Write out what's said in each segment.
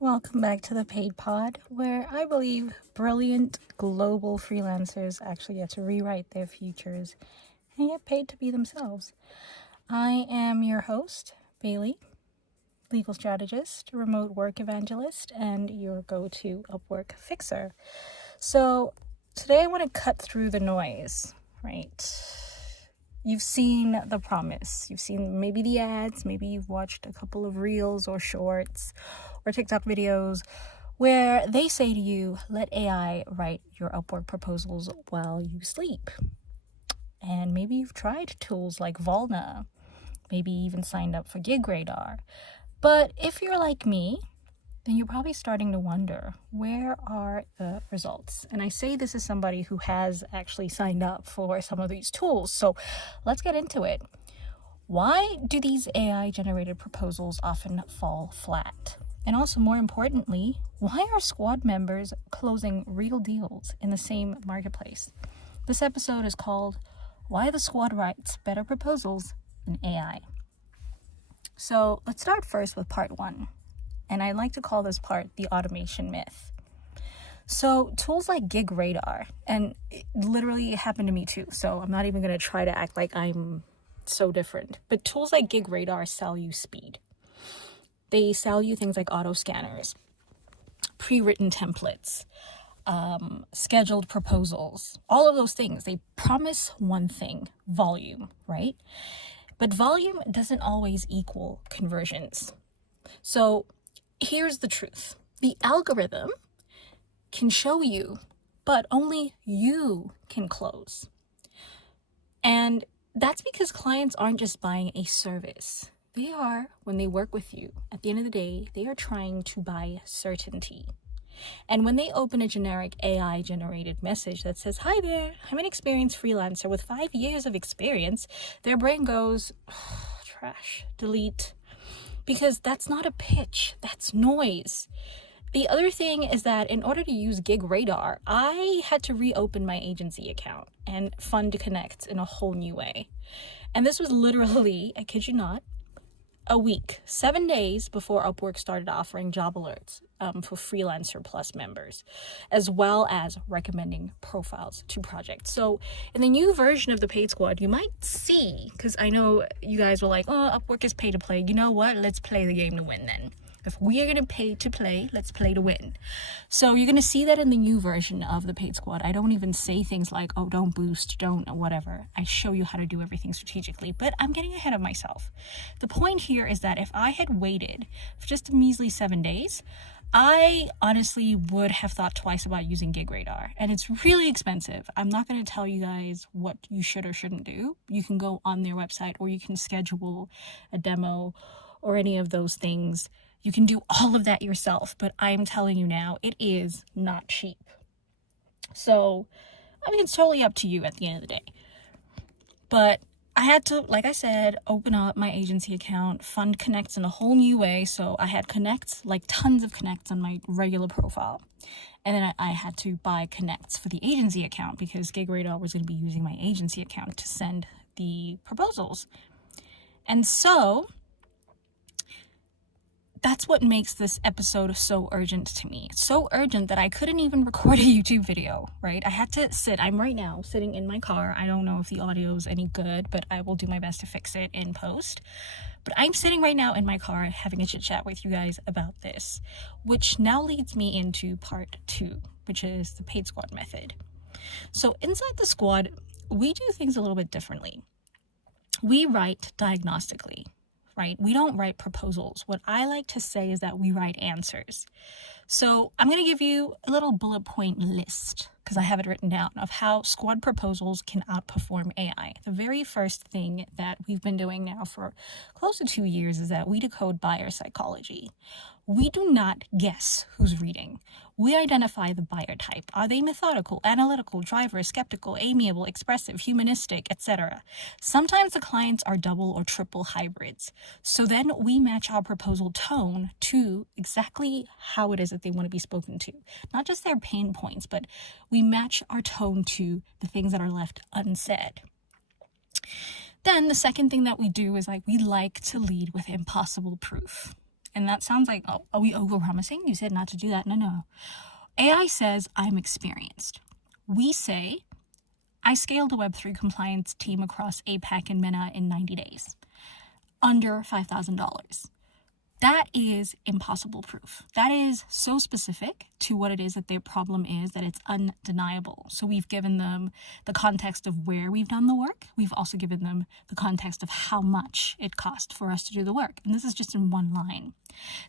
Welcome back to the Paid Pod, where I believe brilliant global freelancers actually get to rewrite their futures and get paid to be themselves. I am your host, Bailey, legal strategist, remote work evangelist, and your go-to Upwork fixer. So today I want to cut through the noise, right? You've seen the promise. You've seen maybe the ads, maybe you've watched a couple of reels or shorts or TikTok videos where they say to you, let AI write your Upwork proposals while you sleep. And maybe you've tried tools like Volna, maybe even signed up for Gigradar. But if you're like me, then you're probably starting to wonder, where are the results? And I say this as somebody who has actually signed up for some of these tools. So let's get into it. Why do these AI-generated proposals often fall flat? And also, more importantly, why are squad members closing real deals in the same marketplace? This episode is called Why the Squad Writes Better Proposals Than AI. So let's start first with part one. And I like to call this part the automation myth. So tools like Gigradar, and it literally happened to me too, so I'm not even going to try to act like I'm so different. But tools like Gigradar sell you speed. They sell you things like auto scanners, pre-written templates, scheduled proposals, all of those things. They promise one thing, volume, right? But volume doesn't always equal conversions. So here's the truth. The algorithm can show you, but only you can close. And that's because clients aren't just buying a service. They are, when they work with you, at the end of the day, they are trying to buy certainty. And when they open a generic AI-generated message that says, "Hi there, I'm an experienced freelancer with 5 years of experience," their brain goes, trash, delete. Because that's not a pitch, that's noise. The other thing is that in order to use Gigradar, I had to reopen my agency account and fund connect in a whole new way. And this was literally, I kid you not, a week, 7 days before Upwork started offering job alerts for Freelancer Plus members, as well as recommending profiles to projects. So in the new version of the Paid Squad, you might see, because I know you guys were like, oh, Upwork is pay to play. You know what? Let's play the game to win then. If we are going to pay to play, let's play to win. So you're going to see that in the new version of the Paid Squad. I don't even say things like, oh, don't boost, don't whatever. I show you how to do everything strategically, but I'm getting ahead of myself. The point here is that if I had waited for just a measly 7 days, I honestly would have thought twice about using Gigradar, and it's really expensive. I'm not going to tell you guys what you should or shouldn't do. You can go on their website, or you can schedule a demo or any of those things. You can do all of that yourself, but I'm telling you now, it is not cheap. So, I mean, it's totally up to you at the end of the day. But I had to, like I said, open up my agency account, fund connects in a whole new way. So I had connects, like tons of connects on my regular profile. And then I had to buy connects for the agency account because Gigradar was going to be using my agency account to send the proposals. And so that's what makes this episode so urgent to me. It's so urgent that I couldn't even record a YouTube video, right? I had to sit. I'm right now sitting in my car. I don't know if the audio is any good, but I will do my best to fix it in post. But I'm sitting right now in my car having a chit chat with you guys about this, which now leads me into part two, which is the Paid Squad method. So inside the squad, we do things a little bit differently. We write diagnostically. Right? We don't write proposals. What I like to say is that we write answers. So I'm going to give you a little bullet point list, because I have it written down, of how squad proposals can outperform AI. The very first thing that we've been doing now for close to 2 years is that we decode buyer psychology. We do not guess who's reading. We identify the buyer type. Are they methodical, analytical, driver, skeptical, amiable, expressive, humanistic, etc.? Sometimes the clients are double or triple hybrids. So then we match our proposal tone to exactly how it is that they want to be spoken to. Not just their pain points, but we match our tone to the things that are left unsaid. Then the second thing that we do is we like to lead with impossible proof. And that sounds like, oh, are we overpromising? You said not to do that. No. AI says, I'm experienced. We say, I scaled a Web3 compliance team across APAC and MENA in 90 days, under $5,000. That is impossible proof. That is so specific to what it is that their problem is that it's undeniable. So we've given them the context of where we've done the work. We've also given them the context of how much it cost for us to do the work. And this is just in one line.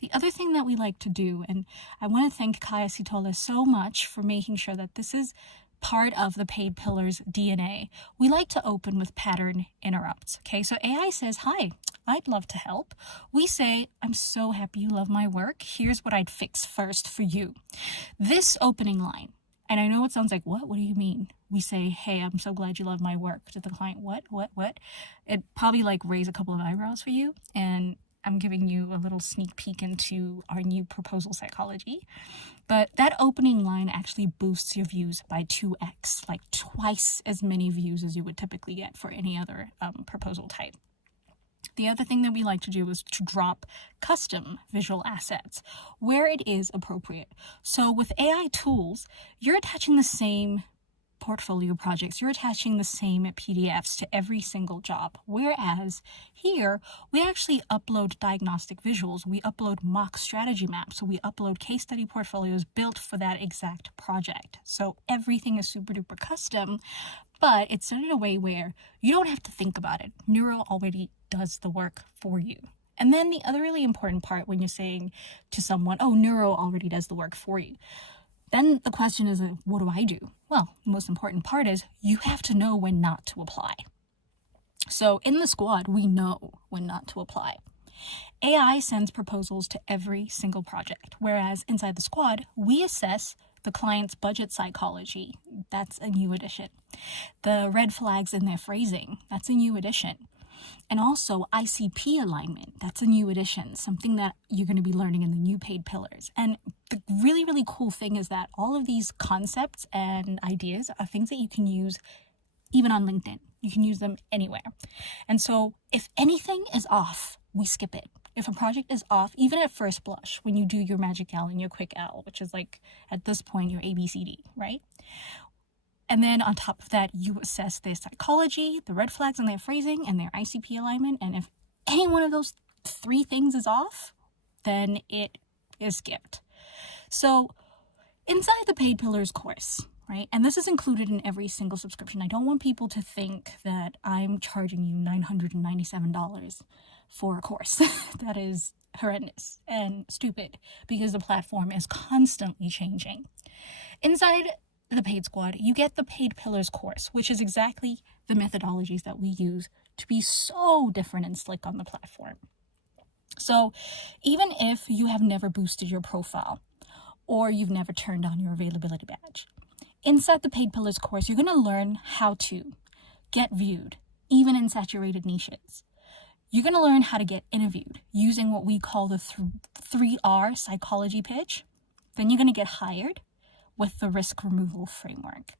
The other thing that we like to do, and I want to thank Kaya Sitole so much for making sure that this is part of the paid pillars DNA. We like to open with pattern interrupts. Okay, so AI says, hi, I'd love to help. We say, I'm so happy you love my work. Here's what I'd fix first for you. This opening line, and I know it sounds like, what do you mean? We say, hey, I'm so glad you love my work. To the client, what? It probably like raise a couple of eyebrows for you. And I'm giving you a little sneak peek into our new proposal psychology. But that opening line actually boosts your views by 2x, like twice as many views as you would typically get for any other proposal type. The other thing that we like to do is to drop custom visual assets where it is appropriate. So with AI tools, you're attaching the same portfolio projects, you're attaching the same PDFs to every single job. Whereas here, we actually upload diagnostic visuals, we upload mock strategy maps, so we upload case study portfolios built for that exact project. So everything is super duper custom, but it's done in a way where you don't have to think about it. Neuro already does the work for you. And then the other really important part when you're saying to someone, oh, Neuro already does the work for you. Then the question is, what do I do? Well, the most important part is you have to know when not to apply. So in the squad, we know when not to apply. AI sends proposals to every single project, whereas inside the squad, we assess the client's budget psychology. That's a new addition. The red flags in their phrasing, that's a new addition. And also ICP alignment, that's a new addition, something that you're going to be learning in the new paid pillars. And the really, really cool thing is that all of these concepts and ideas are things that you can use even on LinkedIn. You can use them anywhere. And so if anything is off, we skip it. If a project is off, even at first blush, when you do your magic L and your quick L, which is like at this point your ABCD, right? And then on top of that, you assess their psychology, the red flags in their phrasing, and their ICP alignment. And if any one of those three things is off, then it is skipped. So inside the paid pillars course, right? And this is included in every single subscription. I don't want people to think that I'm charging you $997 for a course. That is horrendous and stupid because the platform is constantly changing. Inside the paid squad, you get the paid pillars course, which is exactly the methodologies that we use to be so different and slick on the platform. So even if you have never boosted your profile or you've never turned on your availability badge, inside the paid pillars course, you're going to learn how to get viewed, even in saturated niches. You're going to learn how to get interviewed using what we call the 3R psychology pitch. Then you're going to get hired with the risk removal framework.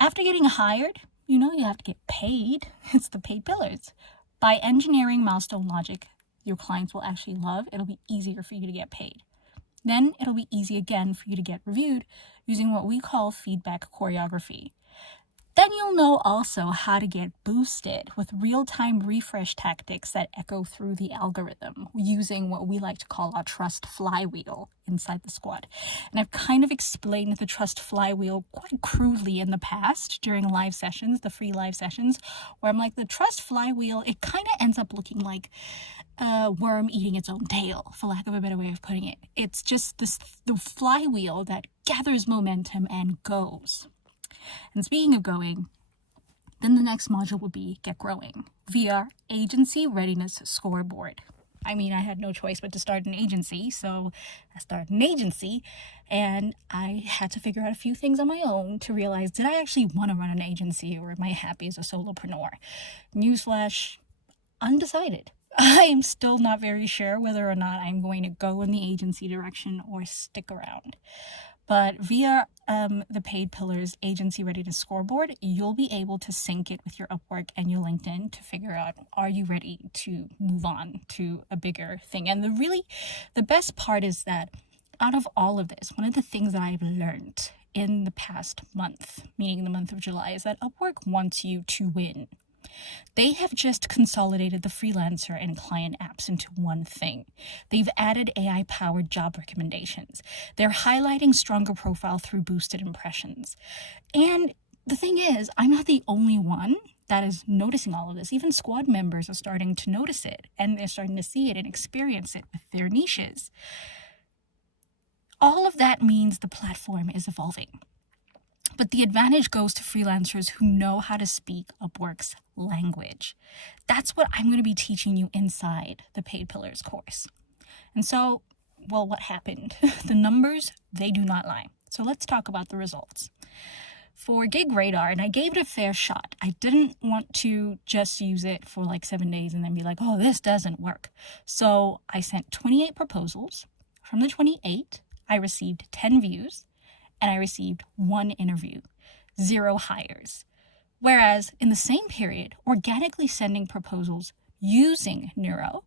After getting hired, you have to get paid. It's the paid pillars. By engineering milestone logic your clients will actually love, it'll be easier for you to get paid. Then it'll be easy again for you to get reviewed using what we call feedback choreography. Then you'll know also how to get boosted with real-time refresh tactics that echo through the algorithm using what we like to call our trust flywheel inside the squad. And I've kind of explained the trust flywheel quite crudely in the past during live sessions, the free live sessions, where I'm like, the trust flywheel, it kind of ends up looking like a worm eating its own tail, for lack of a better way of putting it. It's just the flywheel that gathers momentum and goes. And speaking of going, then the next module will be Get Growing via Agency Readiness Scoreboard. I mean, I had no choice but to start an agency, so I started an agency, and I had to figure out a few things on my own to realize, did I actually want to run an agency, or am I happy as a solopreneur? Newsflash, undecided. I'm still not very sure whether or not I'm going to go in the agency direction or stick around. But via the Paid Pillars Agency Readiness Scoreboard, you'll be able to sync it with your Upwork and your LinkedIn to figure out, are you ready to move on to a bigger thing? And the best part is that out of all of this, one of the things that I've learned in the past month, meaning the month of July, is that Upwork wants you to win. They have just consolidated the freelancer and client apps into one thing. They've added AI-powered job recommendations. They're highlighting stronger profile through boosted impressions. And the thing is, I'm not the only one that is noticing all of this. Even squad members are starting to notice it, and they're starting to see it and experience it with their niches. All of that means the platform is evolving. But the advantage goes to freelancers who know how to speak Upwork's language. That's what I'm going to be teaching you inside the Paid Pillars course. And so, well, what happened? The numbers, they do not lie. So let's talk about the results. For Gigradar, and I gave it a fair shot. I didn't want to just use it for like 7 days and then be like, oh, this doesn't work. So I sent 28 proposals. From the 28, I received 10 views. And I received 1 interview, 0 hires. Whereas in the same period, organically sending proposals using Neuro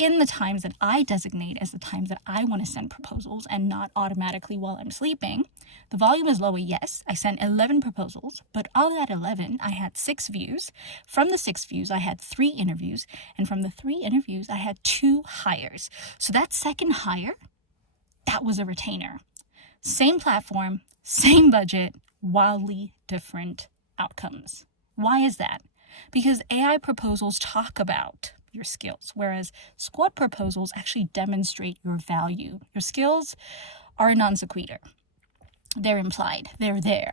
in the times that I designate as the times that I want to send proposals and not automatically while I'm sleeping, the volume is lower, yes. I sent 11 proposals, but of that 11, I had 6 views. From the 6 views, I had 3 interviews. And from the 3 interviews, I had 2 hires. So that second hire, that was a retainer. Same platform, same budget, wildly different outcomes. Why is that? Because AI proposals talk about your skills, whereas squad proposals actually demonstrate your value. Your skills are a non sequitur. They're implied. They're there.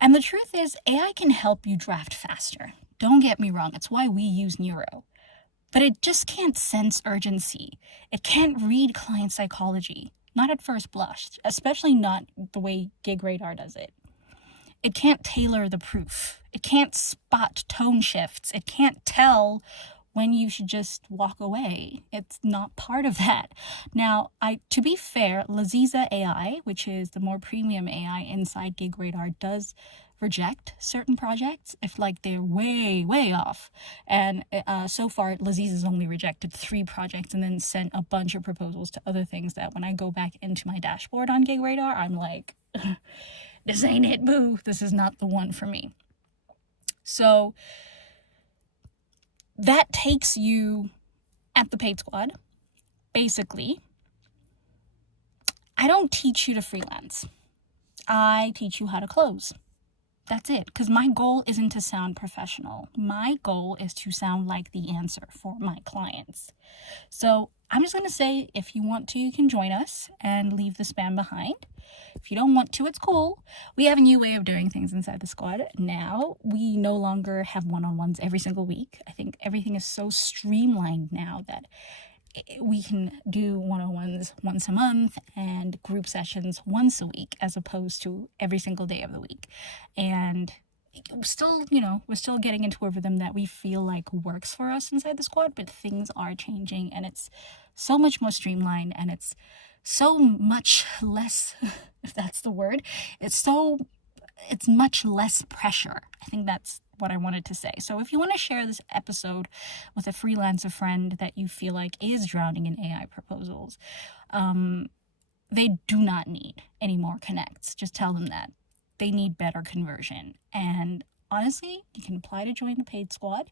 And the truth is, AI can help you draft faster. Don't get me wrong. It's why we use Neuro. But it just can't sense urgency. It can't read client psychology. Not at first blush, especially not the way Gigradar does it. It can't tailor the proof. It can't spot tone shifts. It can't tell when you should just walk away. It's not part of that. Now, to be fair, Laziza AI, which is the more premium AI inside Gigradar, does reject certain projects if like they're way off. And so far Laziza's only rejected 3 projects and then sent a bunch of proposals to other things that when I go back into my dashboard on Gigradar, I'm like, this ain't it, boo. This is not the one for me. So that takes you at the paid squad. Basically, I don't teach you to freelance. I teach you how to close. That's it, because my goal isn't to sound professional. My goal is to sound like the answer for my clients. So I'm just going to say, if you want to, you can join us and leave the spam behind. If you don't want to, it's cool. We have a new way of doing things inside the squad. Now, we no longer have one-on-ones every single week. I think everything is so streamlined now that we can do one-on-ones once a month and group sessions once a week as opposed to every single day of the week. And still, we're still getting into a rhythm that we feel like works for us inside the squad, but things are changing and it's so much more streamlined and it's so much less, if that's the word, it's much less pressure. I think that's what I wanted to say. So if you want to share this episode with a freelancer friend that you feel like is drowning in AI proposals, they do not need any more connects. Just tell them that. They need better conversion. And honestly, you can apply to join the paid squad.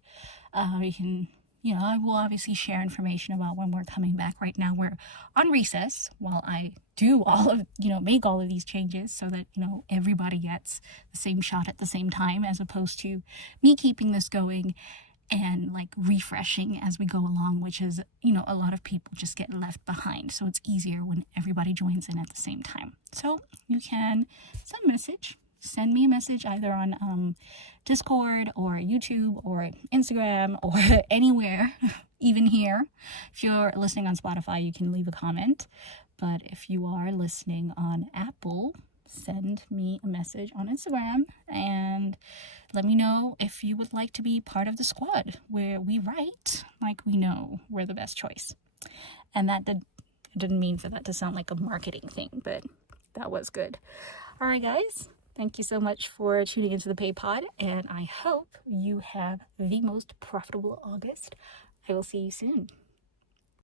I will obviously share information about when we're coming back. Right now we're on recess while I do make all of these changes so that, everybody gets the same shot at the same time, as opposed to me keeping this going and like refreshing as we go along, which is, a lot of people just get left behind. So it's easier when everybody joins in at the same time. So you can send me a message either on Discord or YouTube or Instagram or anywhere, even here. If you're listening on Spotify, you can leave a comment. But if you are listening on Apple, send me a message on Instagram and let me know if you would like to be part of the squad where we write like we know we're the best choice. And that didn't mean for that to sound like a marketing thing, but that was good. All right, guys. Thank you so much for tuning into the Pay Pod, and I hope you have the most profitable August. I will see you soon.